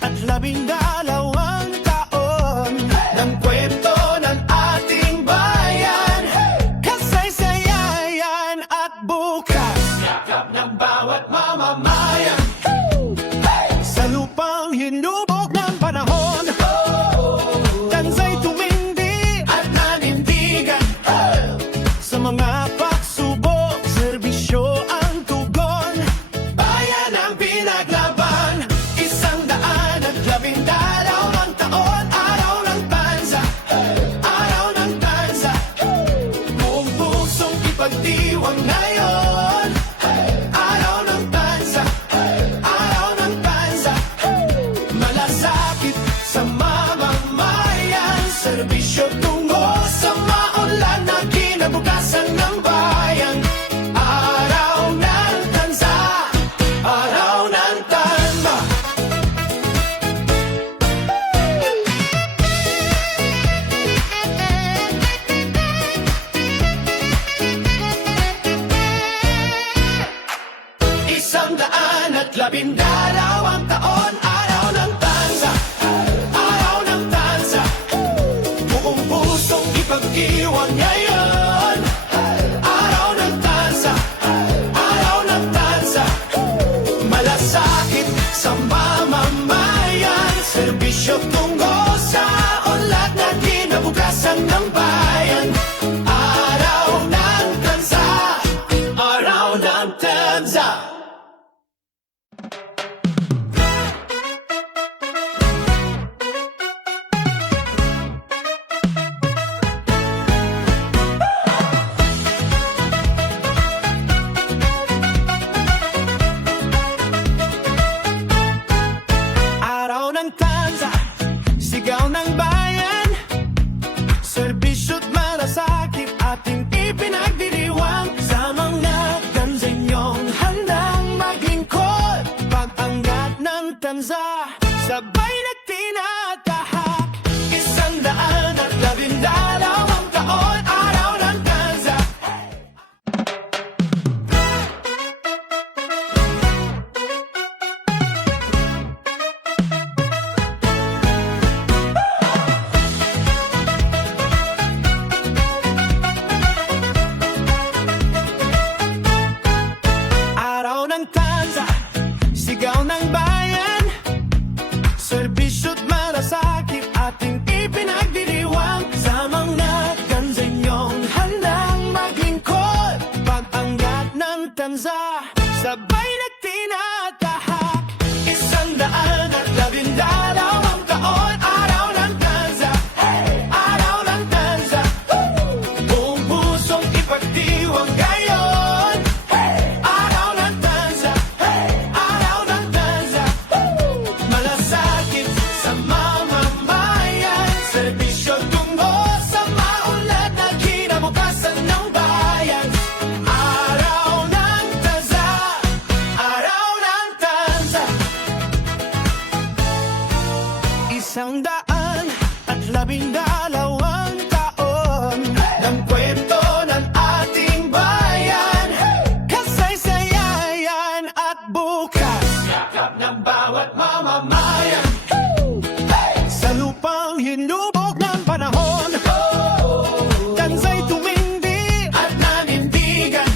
at 12 taon ng kwento ng ating bayan, kasaysayan at bukas, yakap ng bawat mamamayan. Sa lupang hinubog ng panahon, tansay tumindi at nanindigan. Sa mga pagsubok, serbisyo ang tugon, bayan ang pinaglaban. 112 ang taon, araw ng tanza, araw ng tanza. Buong pusong ipagdiwang ngayon, araw ng tanza, araw ng tanza. Malasakit sa mamamayan, serbisyo tungo sa maunlad na kinabukasan ng bayan. Araw ng tanza, araw ng tanza. Labindalawang taon, araw ng tanza, araw ng tanza. Buong pusong ipag-iwan ngayon, araw ng tanza, araw ng tanza. Malasakit sa mamamayan, serbisyo tungo sa unlad na kinabukasan ng bayan. Araw ng tanza, araw ng tanza. Sigaw ng bayan, serbisyo't malasakit ating ipinagdiriwang. Sa mga tanzanyong handang maglingkod, pag-angat ng tanza, sabay na tinatahak. 112 taon, araw ng tanza. Sigaw ng bayan, serbisyo't malasakit ating ipinagdiriwang. Sa mga tanzanyong handang maglingkod, pag-angat ng tanza, sabay na tinatahak. 112 taon, araw ng tanza, araw ng tanza. Buong pusong ipagdiwang ngayon, araw ng tanza, araw ng tanza. Malasakit sa mamamayan, serbisyo tungo sa maunlad na kinabukasan ng bayan. Araw ng tanza, araw ng tanza. 112 taon ng kwento ng ating bayan, kasaysayan at bukas, yakap ng bawat mamamayan. Sa lupang hinubog ng panahon, tansay tumindi at nanindigan.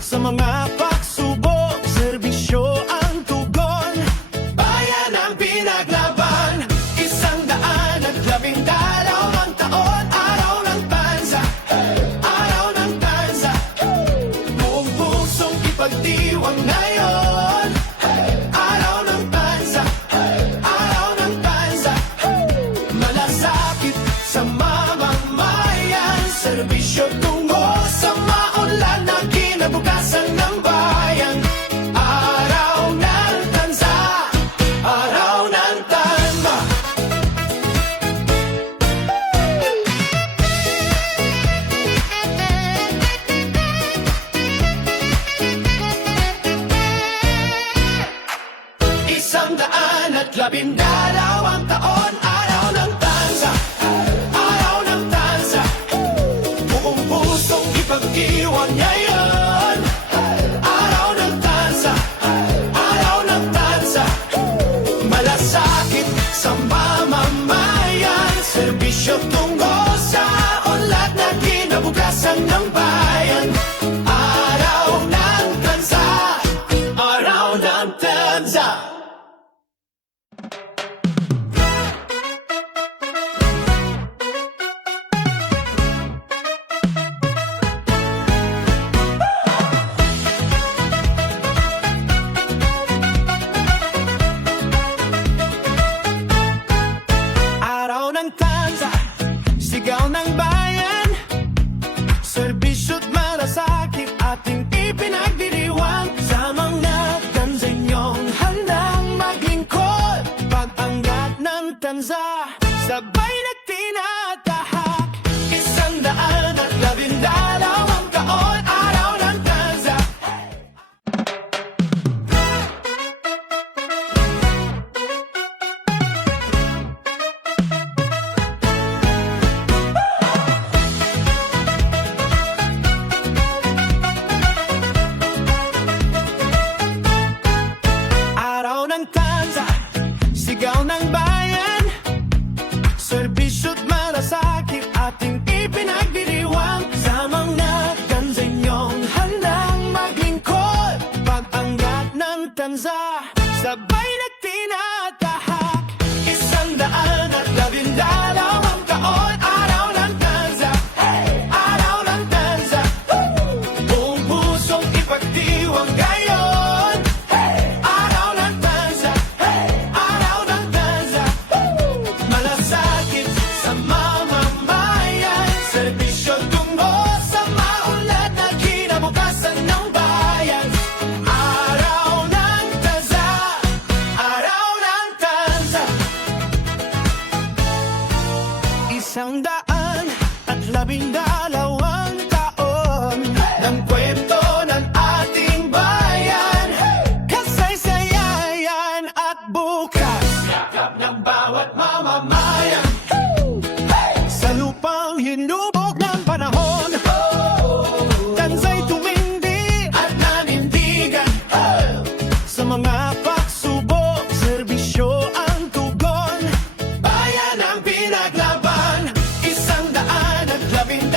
Sa mga pagsubok, serbisyo ang tugon, bayan ang pinaglaban. 112 taon, araw ng tanza, araw ng tanza. Buong pusong ipagdiwang ngayon, araw ng tanza, araw ng tanza. Malasakit sa mamamayan, serbisyo tungo sa maunlad na kinabukasan ng bayan. Araw ng tanza, araw ng tanza. Labindalawang taon, araw ng tanza, araw ng tanza. Buong pusong ipag-iwan ngayon, araw ng tanza, araw ng tanza. Malas sa mamamayan. Serbisyo tungo sa unlad na kinabukasan ng bayan. Araw ng Tanza, Araw ng Tanza. Araw ng Tanza, sigaw ng bayan. Serbisyo't malasakit ating ipinagdiriwang. Sa mga Tanzanyong handang maglingkod, pag-angat ng Tanza, sabay na tinatahak. 112 taon, Araw ng Tanza. Araw ng Tanza, sigaw ng bayan. Serbisyo't malasakit ating ipinagdiriwang. Sa mga Tanzanyong handang maglingkod, pag-angat ng Tanza, sabay na tinatahak. 112 taon, Araw ng Tanza. Araw ng Tanza. Buong pusong ipagdiwang gayon. Araw ng Tanza, Araw ng Tanza. Malasakit sa mamamayan. Serbisyo tungo sa maunlad na kinabukasan ng bayan. Araw ng Tanza, Araw ng Tanza. 112 taon ng kwento ng ating bayan. Kasaysayan at bukas, yakap ng bawat mamamayan. Sa lupang hinubog ng panahon, Tanza'y tumindi at nanindigan. Sa mga pagsubok, serbisyo ang tugon. Bayan ang pinaglaban. 112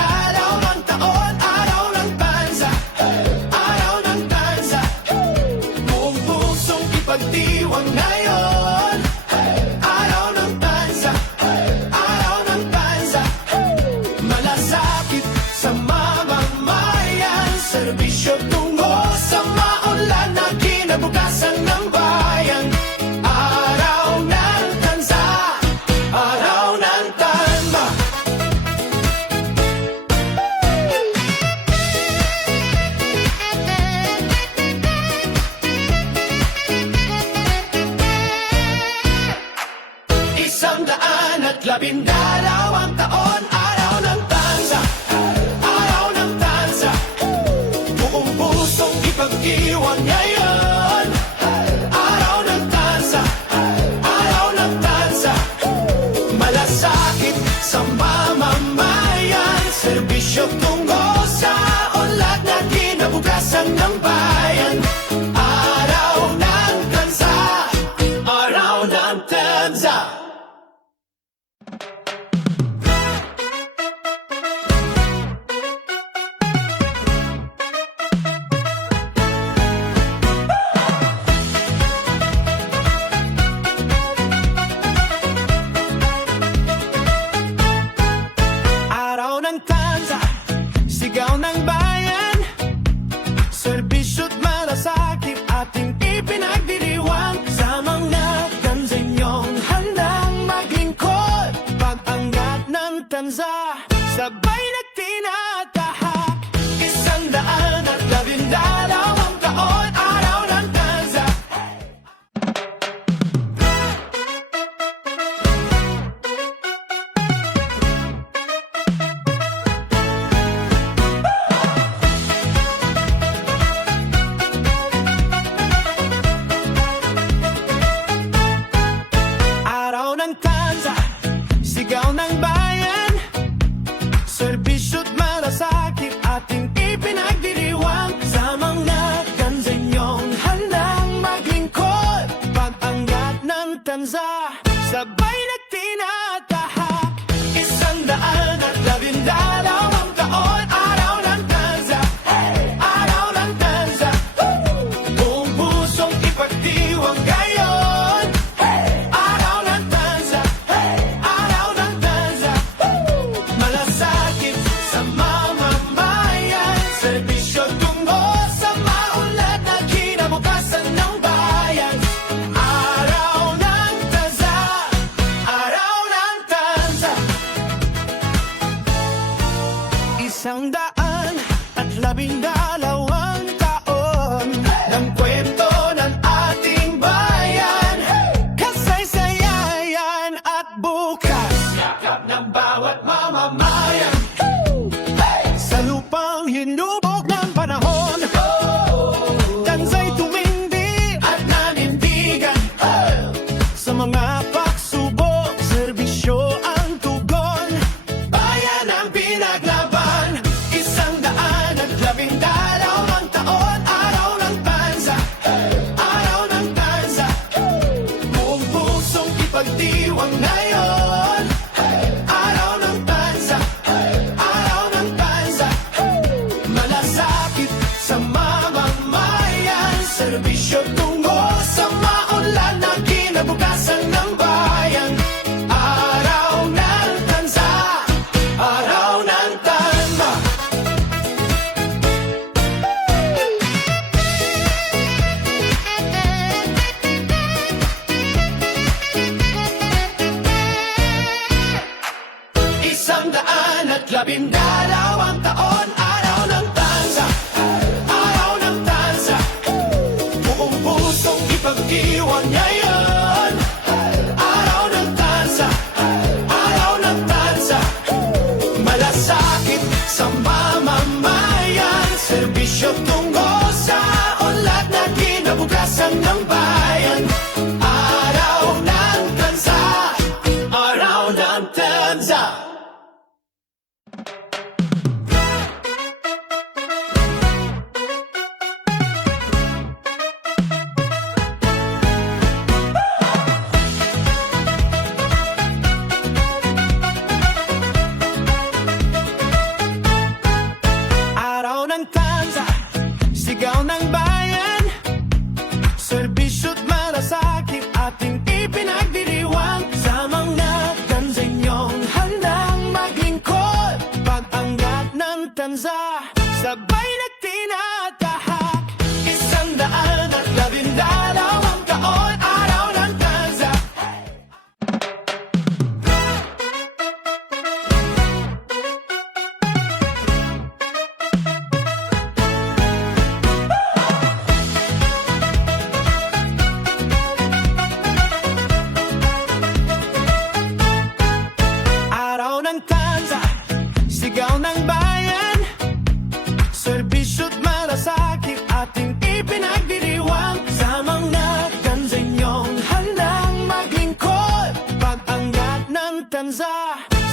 taon, Araw ng Tanza. Araw ng Tanza. Buong pusong ipagdiwang ngayon. Araw ng Tanza, Araw ng Tanza. Malasakit sa mamamayan. Serbisyo tungo sa maunlad na kinabukasan ng bayan. Araw ng Tanza, Araw ng Tanza. Labindalawang taon, Araw ng Tanza. Araw ng Tanza. Buong pusong ipag-iwan ngayon. Araw ng Tanza, Araw ng Tanza. Malasakit sa mamamayan. Serbisyo tungo sa unlad na kinabukasan ng bayan. Araw ng Tanza, Araw ng Tanza. Araw ng Tanza, sigaw ng bayan. Serbisyo't malasakit ating ipinagdiriwang. Sa mga Tanzanyong handang maglingkod, pag-angat ng Tanza, sabay na tinatahak. 112 taon, Araw ng Tanza. Tanza sabay na tinatahak. 112 taon, araw ng tanza, araw ng tanza. Buong pusong ipagdiwang ngayon, araw ng tanza, araw ng tanza. Malasakit sa mamamayan, serbisyo tungo sa maunlad na kinabukasan ng bayan. Araw ng tanza, araw ng tanza. 112 taon ng kwento ng ating bayan, kasaysayan at bukas, yakap ng bawat mamamayan. Sa lupang hinubog ng panahon, tansa'y tumindi at nanindigan. Sa mga pagsubok, serbisyo ang tugon, bayan ang pinaglaban. 112 taon, araw ng tanza, araw ng tanza. Buong pusong ipagdiwang ngayon, araw ng tanza, araw ng tanza. Malasakit sa mamamayan, serbisyo tungo sa maunlad na kinabukasan ng bayan. Araw ng tanza, araw ng tanza. Labindalawang taon, araw ng tanza, araw ng tanza. Buong pusong ipagdiwang ngayon, araw ng tanza, araw ng tanza. Malasakit sa mamamayan, serbisyo tungo sa unlad na kinabukasan ng bayan. Araw ng tanza, araw ng tanza. Araw ng tanza, sigaw ng bayan, serbisyo't malasakit ating ipinagdiriwang. Sa mga tanzanyong handang maglingkod, pag-angat ng tanza, sabay na tinatahak. 112 taon, araw ng tanza. Araw ng tanza, sigaw ng bayan, serbisyo't malasakit ating ipinagdiriwang. Sa mga tanzanyong handang maglingkod, pag-angat ng tanza,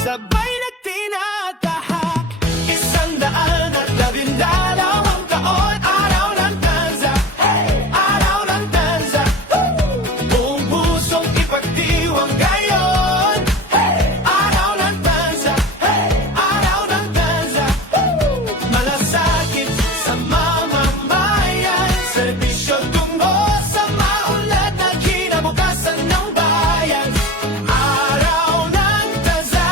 sabay na tinatahak. 112 taon, araw ng tanza, araw ng tanza. Buong pusong ipagdiwang ngayon, araw ng tanza, araw ng tanza. Malasakit sa mamamayan, serbisyo tungo sa maunlad na kinabukasan ng bayan. Araw ng tanza,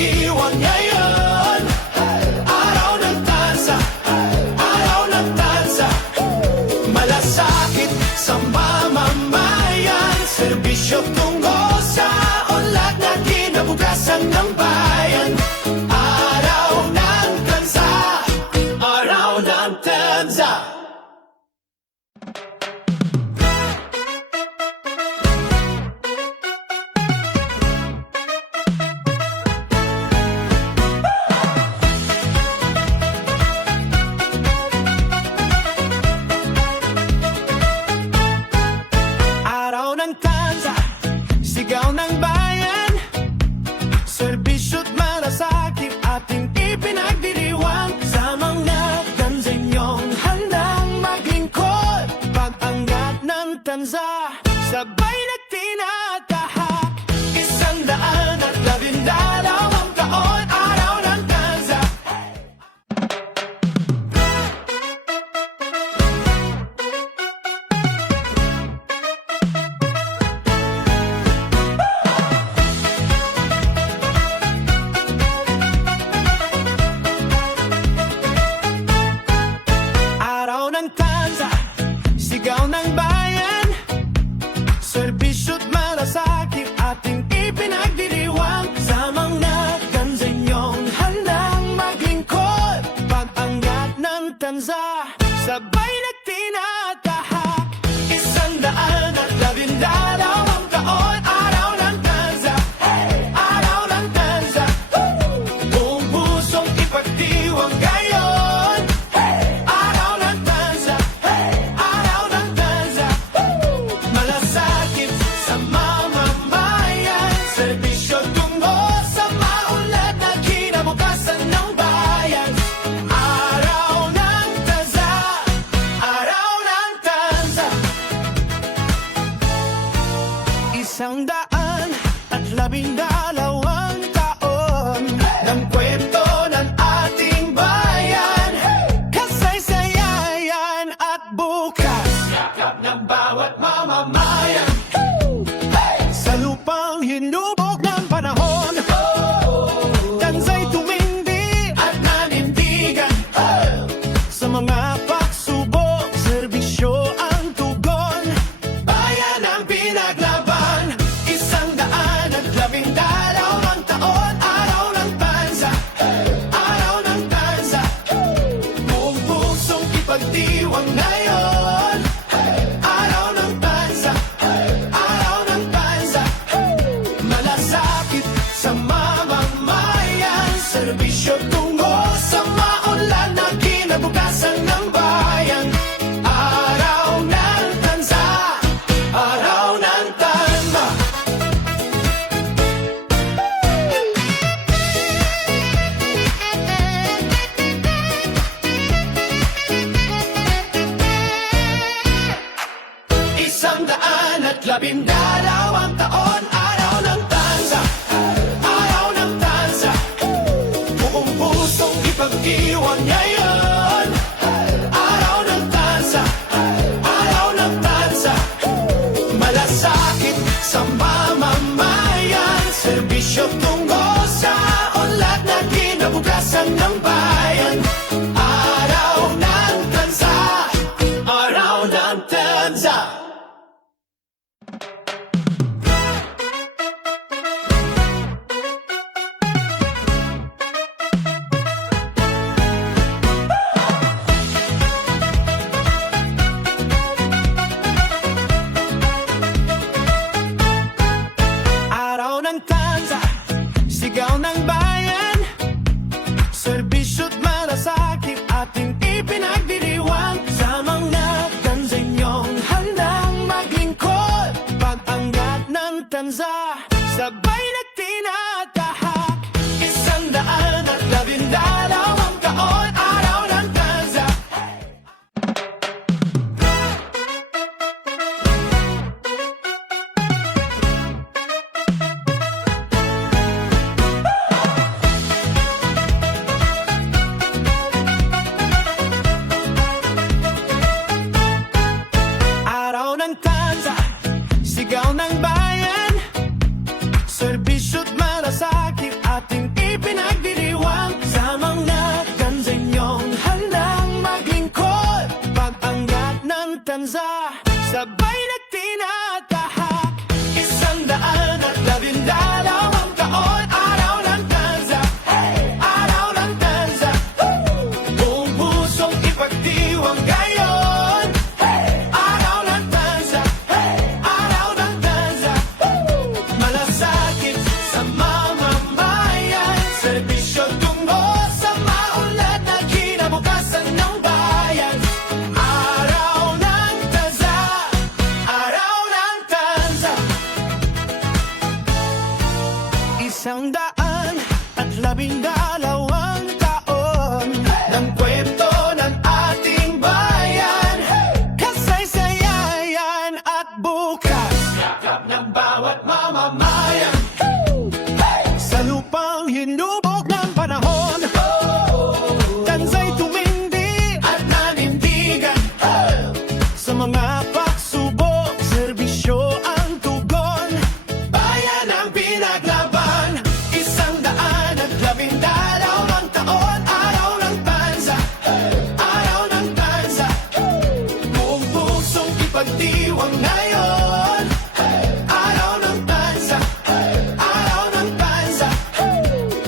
ipag-iwan ngayon. Araw ng tansa, araw ng tansa. Malasakit sa mamamayan, serbisyo tungo sa unlad na kinabukasan ng bayan. Araw ng tansa, araw ng tansa. Araw ng tansa, sigaw ng bayan, serbisyo't malasakit ating ipinagdiriwang. Sa mga gansenyong handang maglingkod, pag-angat ng tansa, sabay nagtinatahak. 112 taon, araw ng tansa. Araw ng tansa, sigaw ng bayan, serbisyo't malasakit ating ipinagdiriwang. Sa mga gansenyong handang maglingkod, pag-angat ng tansa, sabay nagtinatahak. 112 taon, araw ng tansa, araw ng tansa. Buong pusong ipagdiwang ngayon. Araw ng tansa, araw ng tansa. Malasakit sa mamamayan, serbisyo tungo sa maunlad na kinabukasan ng bayan. Araw ng tansa, araw ng tansa. 112 taon ng kwento ng ating bayan, kasaysayan at bukas, yakap ng bawat mamamayan. Sa lupang hinubog ng panahon, tansa'y tumindi at nanindigan. Sa mga pagsubok, serbisyo ang tugon, bayan ang pinaglaban. 112 taon, araw ng tansa, araw ng tansa. Buong pusong ipagdiwang ngayon. Araw ng tansa, araw ng tansa. Malasakit sa mamamayan, serbisyo tungo sa maunlad na kinabukasan ng bayan. Araw ng tansa, araw ng tansa. Labindalawang taon, araw ng tansa, araw ng tansa. Buong pusong ipag-iwan ngayon. Araw ng tansa, araw ng tansa. Malasakit sa mamamayan, serbisyo tungo sa unlad na kinabukasan ng bayan. Araw ng tansa, araw ng tansa. Araw ng tansa, 112 taon ng kwento ng ating bayan, kasaysayan at bukas, yakap ng bawat mamamayan. Sa lupang hinubog ng panahon, tansay tumindi at nanindigan. Sa mga pagsubok, serbisyo ang tugon, bayan ang pinaglaban. 112 ang taon, araw ng tanza, araw ng tanza. Buong pusong ipagdiwang ngayon, araw ng tanza, araw ng tanza.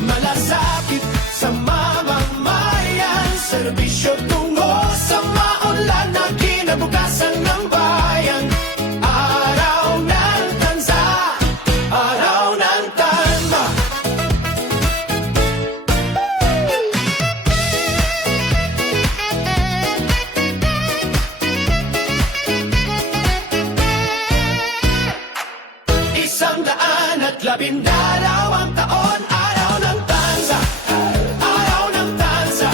Malasakit sa mamamayan, serbisyo tungo sa maunlad na kinabukasan ng bayan. Araw ng tanza, araw ng tanza. Labindalawang taon, araw ng tanza, araw ng tanza.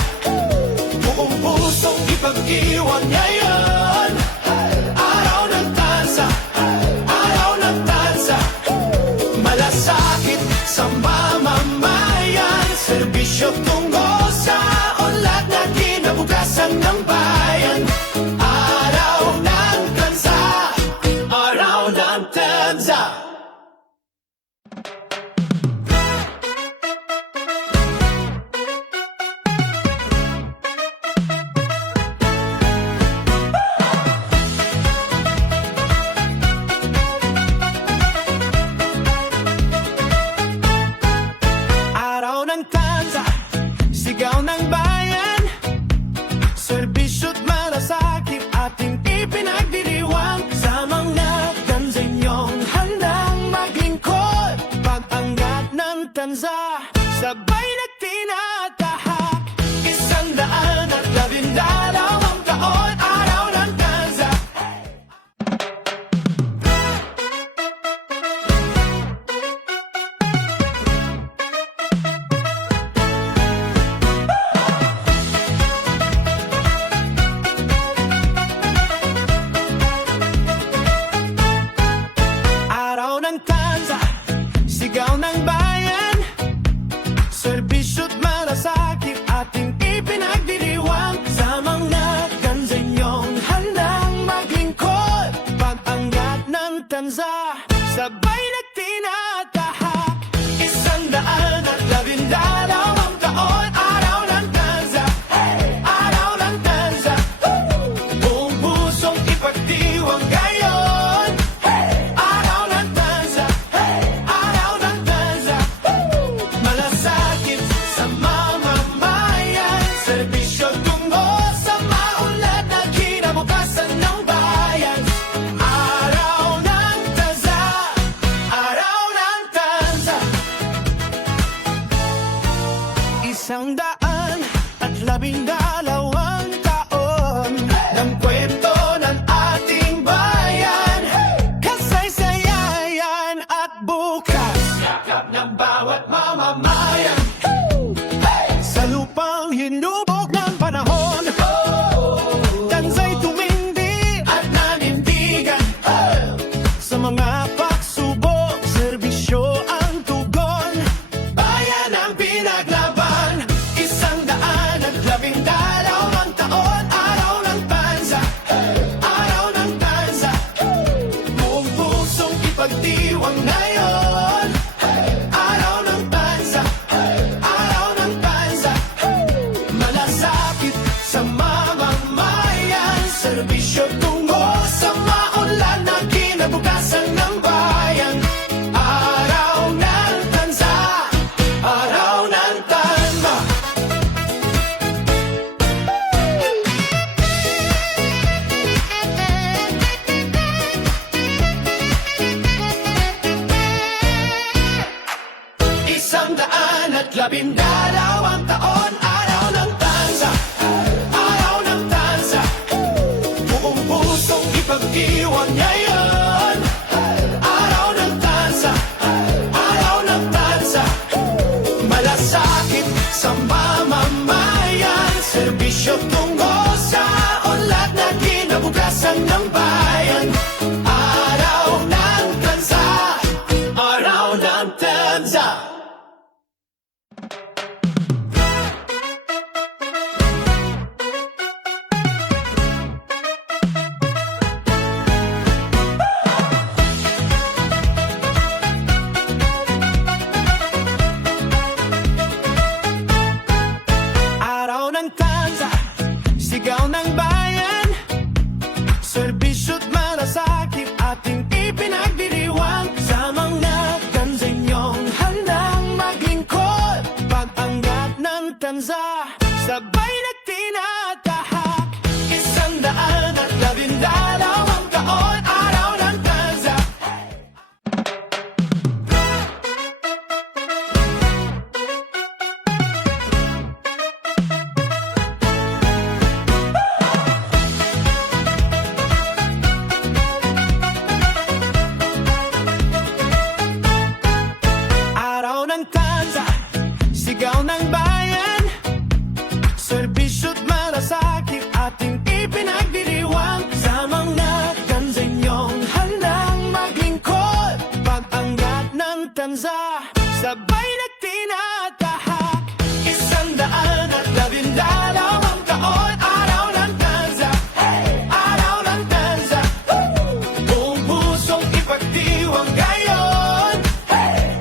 Buong pusong ipag-iwan ngayon, araw ng tanza, araw ng tanza. Malasakit sa mamamayan, serbisyo tungo sa unlad na kinabukasan ng bayan. Araw ng tanza, araw ng tanza. Sigaw ng bayan, serbisyo't malasakit ating ipinagdiriwang. Sa mga gansenyong handang maglingkod, pag-angat ng tanza, sabay na tinatahak. 112 taon, araw ng tanza. Sigaw ng bayan, serbisyo't malasakit ating ipinagdiriwang. Sa mga gansenyong handang maglingkod, pag-angat ng tanza, sabay na tinatahak. 112 taon, araw ng tanza, araw ng tanza. Buong pusong ipagdiwang ngayon, araw ng tanza, araw ng tanza. Malasakit sa mamamayan, serbisyo tungo sa maunlad na kinabukasan ng bayan. Araw ng tanza, araw ng tanza. 112 taon ng kwento ng ating bayan, kasaysayan at bukas, yakap ng bawat mamamayan. Sa lupang hinubog ng panahon, tansay tumindi at nanindigan. Sa mga pagsubok, serbisyo ang tugon, bayan ang pinaglaban. 112 taon, araw ng tanza, araw ng tanza. Buong pusong ipagdiwang ngayon, araw ng tanza, araw ng tanza. Malasakit sa mamamayan, serbisyo tungo sa maunlad na kinabukasan ng bayan. Araw ng tanza, araw ng tanza. Labindalawang taon, araw ng tanza, araw ng tanza. Buong pusong ipag-iwan ngayon, araw ng tanza, araw ng tanza. sa mamamayan. Serbisyo tungo sa unlad na kinabukasan ng bayan. Araw ng Tanza, Araw ng Tanza. Araw ng Tanza, sigaw ng bayan. Serbisyo't malasakit ating ipinagdiriwang. Sa mga Tanzanyong handang maglingkod, pag-angat ng Tanza, sabay na tinatahak. 112 taon, Araw ng Tanza. Araw ng Tanza, sigaw ng bayan. Serbisyo't malasakit ating ipinagdiriwang. Sa mga Tanzanyong handang maglingkod, pag-angat ng Tanza, sabay na tinatahak. 112 taon, Araw ng Tanza. Araw ng Tanza. Buong pusong ipagdiwang ngayon.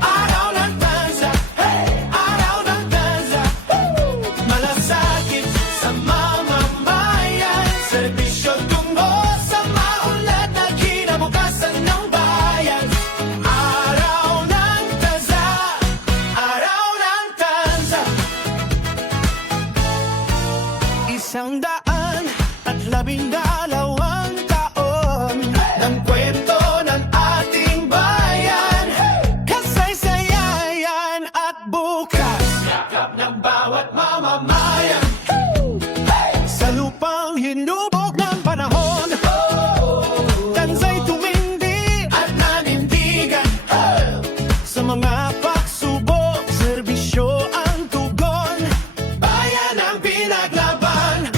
Araw ng Tanza. Araw ng Tanza. Malasakit sa mamamayan. Serbisyo tungo sa maunlad na kinabukasan ng bayan. Araw ng Tanza. Araw ng Tanza. 112 taon ng kwento ng ating bayan. Kasaysayan at bukas, yakap ng bawat mamamayan. Sa lupang hinubog ng panahon, Tanza'y tumindi at nanindigan. Sa mga pagsubok, serbisyo ang tugon. Bayan ang pinaglaban.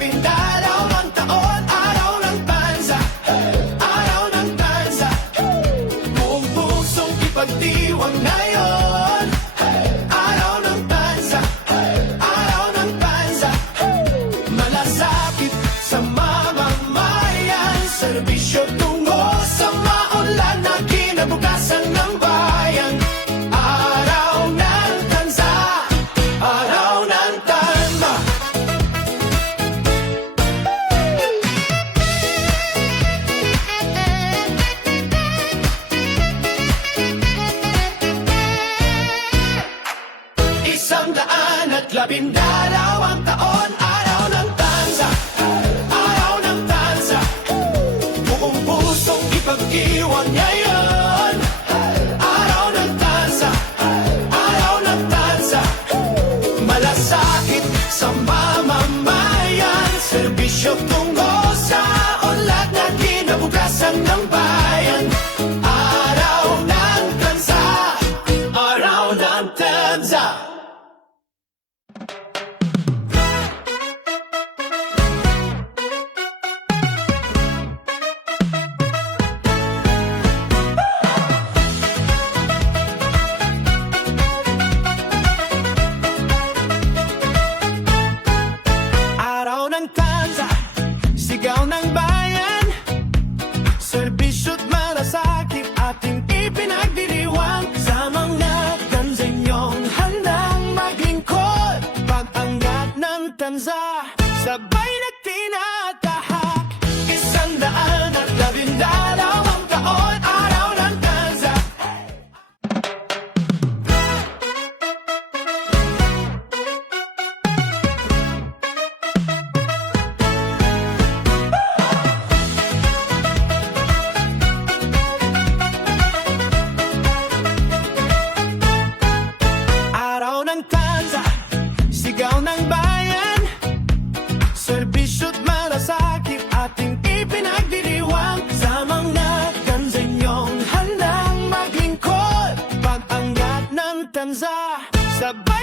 112 taon, Araw ng Tanza. Araw ng Tanza. Buong pusong ipagdiwang ngayon. Araw ng Tanza. Araw ng Tanza. Malasakit sa mamamayan. Serbisyo tungo sa maunlad na kinabukasan ng bayan. Araw ng Tanza. Araw ng Tanza. Labindalawang taon, Araw ng Tanza. Araw ng Tanza. Buong pusong ipag-iwan ngayon. Araw ng Tanza. Araw ng Tanza. Malasakit sa mamamayan. Serbisyo tungo sa unlad na kinabukasan ng bayan. Araw ng Tanza. Araw ng Tanza. Araw ng Tanza, sigaw ng bayan. Serbisyo't malasakit ating ipinagdiriwang. Sa mga Tanzanyong handang maglingkod, pag-angat ng Tanza, sabay na tinatahak. 112 taon, Araw ng Tanza. Tanza Sabay